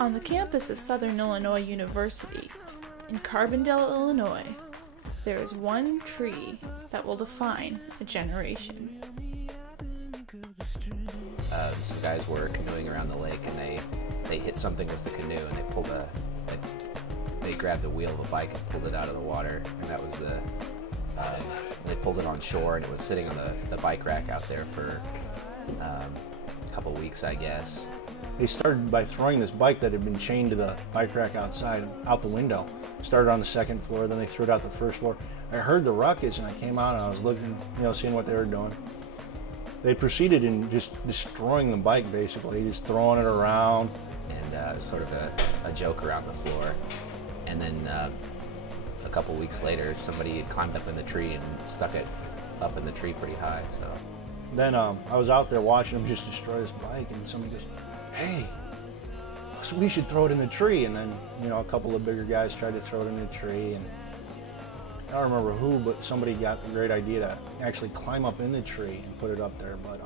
On the campus of Southern Illinois University, in Carbondale, Illinois, there is one tree that will define a generation. Some guys were canoeing around the lake, and they hit something with the canoe, and they grabbed the wheel of a bike and pulled it out of the water, and that was they pulled it on shore, and it was sitting on the bike rack out there for a couple weeks, I guess. They started by throwing this bike that had been chained to the bike rack outside, out the window. Started on the second floor, then they threw it out the first floor. I heard the ruckus, and I came out and I was looking, seeing what they were doing. They proceeded in just destroying the bike, basically, just throwing it around. And it was sort of a joke around the floor. And then a couple weeks later, somebody had climbed up in the tree and stuck it up in the tree pretty high. So then I was out there watching them just destroy this bike, and somebody goes, "Hey, so we should throw it in the tree." And then, a couple of bigger guys tried to throw it in the tree, and I don't remember who, but somebody got the great idea to actually climb up in the tree and put it up there. But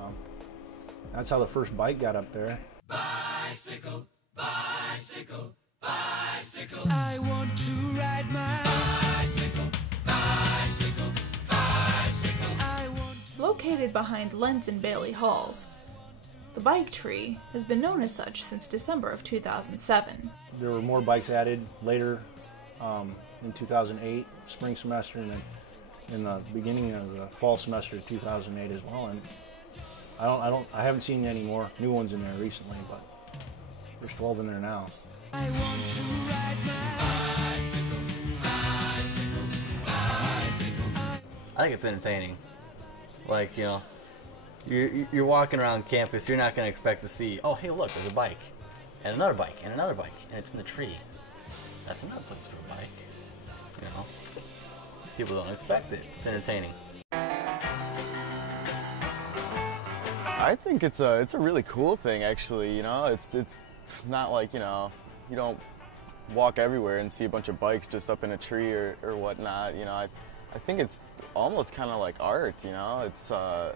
that's how the first bike got up there. Bicycle, bicycle, bicycle. I want to ride my bicycle, bicycle, bicycle. I want to... Located behind Lentz and Bailey Halls, the bike tree has been known as such since December of 2007. There were more bikes added later in 2008, spring semester, and then in the beginning of the fall semester of 2008 as well. And I haven't seen any more new ones in there recently, but there's 12 in there now. I want to ride my bicycle, bicycle, bicycle. I think it's entertaining. Like, you're walking around campus, you're not going to expect to see, oh, hey, look, there's a bike, and another bike, and another bike, and it's in the tree. That's another place for a bike. People don't expect it. It's entertaining. I think it's a really cool thing, actually. It's not like, you don't walk everywhere and see a bunch of bikes just up in a tree or whatnot. I think it's almost kind of like art. It's it's out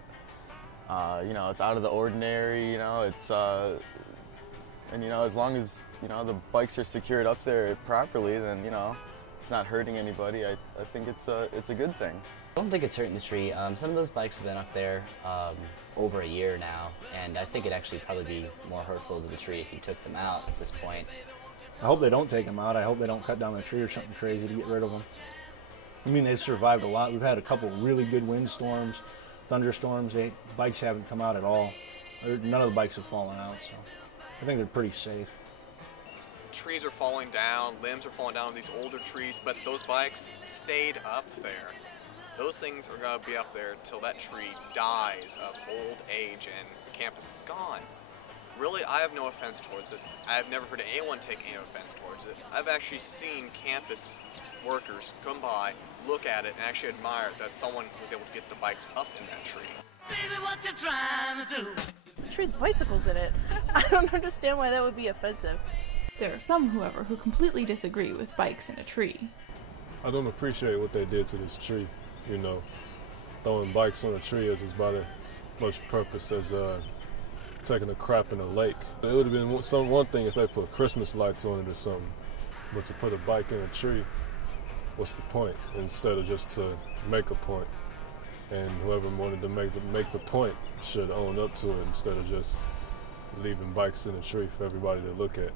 of the ordinary. It's and as long as the bikes are secured up there properly, then it's not hurting anybody. I think it's a good thing. I don't think it's hurting the tree. Some of those bikes have been up there over a year now, and I think it'd actually probably be more hurtful to the tree if you took them out at this point. I hope they don't take them out. I hope they don't cut down the tree or something crazy to get rid of them. I mean, they've survived a lot. We've had a couple really good windstorms, thunderstorms. Bikes haven't come out at all. None of the bikes have fallen out, so I think they're pretty safe. Trees are falling down, limbs are falling down of these older trees, but those bikes stayed up there. Those things are going to be up there till that tree dies of old age and the campus is gone. Really, I have no offense towards it. I have never heard anyone take any offense towards it. I've actually seen campus workers come by, look at it, and actually admire that someone was able to get the bikes up in that tree. Baby, what you trying to do? It's a tree with bicycles in it. I don't understand why that would be offensive. There are some, however, who completely disagree with bikes in a tree. I don't appreciate what they did to this tree. Throwing bikes on a tree is about as much purpose as taking a crap in a lake. It would have been one thing if they put Christmas lights on it or something, but to put a bike in a tree, what's the point? Instead of just to make a point, and whoever wanted to make the point should own up to it instead of just leaving bikes in a tree for everybody to look at.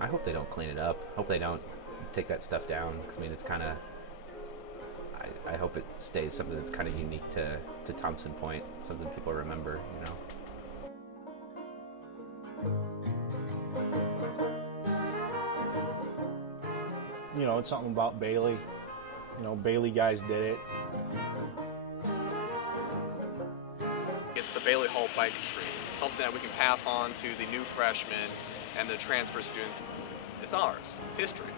I hope they don't clean it up. I hope they don't take that stuff down, because it's kind of, I hope it stays something that's kind of unique to Thompson Point, something people remember, It's something about Bailey. Bailey guys did it. It's the Bailey Hall bike tree, something that we can pass on to the new freshmen and the transfer students. It's ours, history.